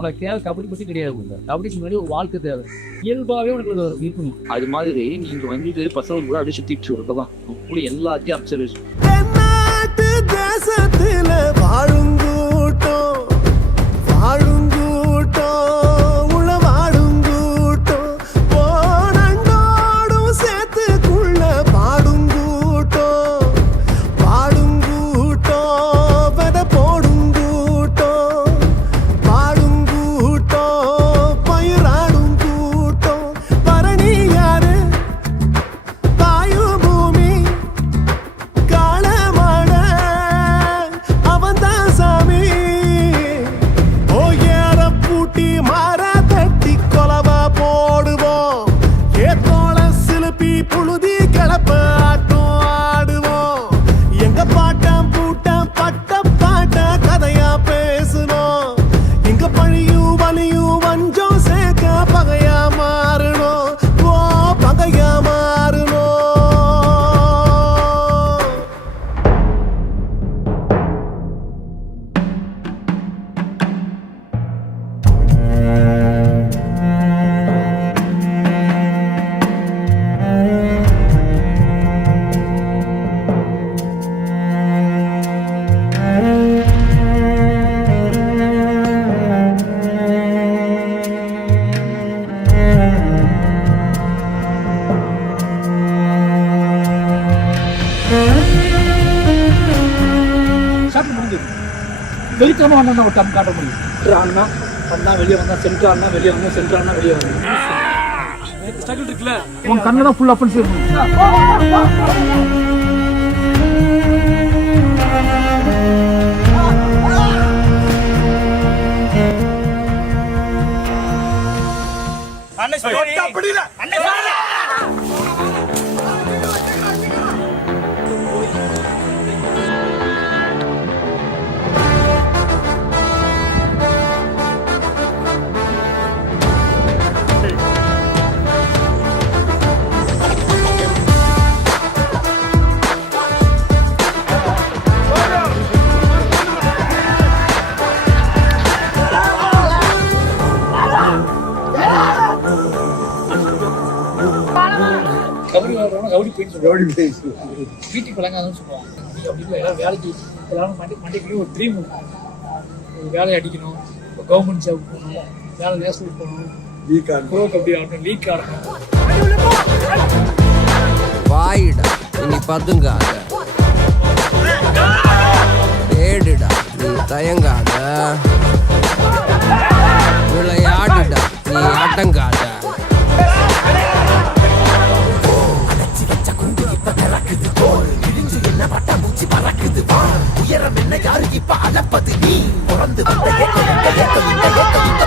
உனக்கு தேவை கபடி பற்றி கிடையாது. கபடிக்கு முன்னாடி ஒரு வாழ்க்கை தேவை, இயல்பாகவே உனக்கு இருக்கணும். அது மாதிரி நீங்க வந்துட்டு பசங்க கூட அப்படியே சுத்திட்டு வரதான் அப்படி எல்லாத்தையும் அப்சர்வேஷன். தேசத்துல வாழுங்கூட்டம் உள்ள வாழுங்கூட்டம் போனோடும் சேர்த்துக்குள்ள பாடுங்கூட்டம் வெத போடுங்கூட்டம் பாடுங்கூட்டம் பயிராடும் கூட்டம் பரணி யாரு வாயு பூமி காலமான அவன்தான் சாமி. ஓ ஏற பூட்டி மாற தட்டி கொலவா போடுவோம், ஏத்தோள சிலுப்பி புழுதி கிளப்ப ஆட்டம் ஆடுவோம். எங்க பாட்டம் பூட்டம் பட்ட பாட்ட கதையா பேசணும். எங்க பழியும் வலியும் வஞ்சம் சேர்க்க பகையா மாறணும். ஓ பகையா மாறணும். வெளிக்கிழமை வந்தா ஒரு டம் காட்ட முடியும். ஆனா வந்தா வெளியே வந்தா சென்ட்ரானா வெளியே வந்தா சென்ட்ரானா வெளியே வந்து ஸ்ட்ரகிள் இருக்குல்ல, உன் கண்ணு தான் ஃபுல் அப்பன் சேவ் வீட்டுக்கு விளங்காதுன்னு சொல்லுவாங்க. அப்படி இல்லை, எல்லாம் வேலைக்கு எல்லாரும் மண்டைக்குள்ளே ஒரு ட்ரீம் இருக்கும். ஒரு வேலையை அடிக்கணும், கவர்மெண்ட் ஜாப் போகணும், வேலை நேஷனல் போகணும், ப்ரோ கபடி ஆடணும், லீக் ஆடணும். வாயிடா இனி பதுங்காத, தேடுடா நீ தயங்காத, விளையாடுடா நீ ஆட்டங்காத. உயரம் என்ன யாரு இப்ப அளப்பது, நீ பிறந்து வந்த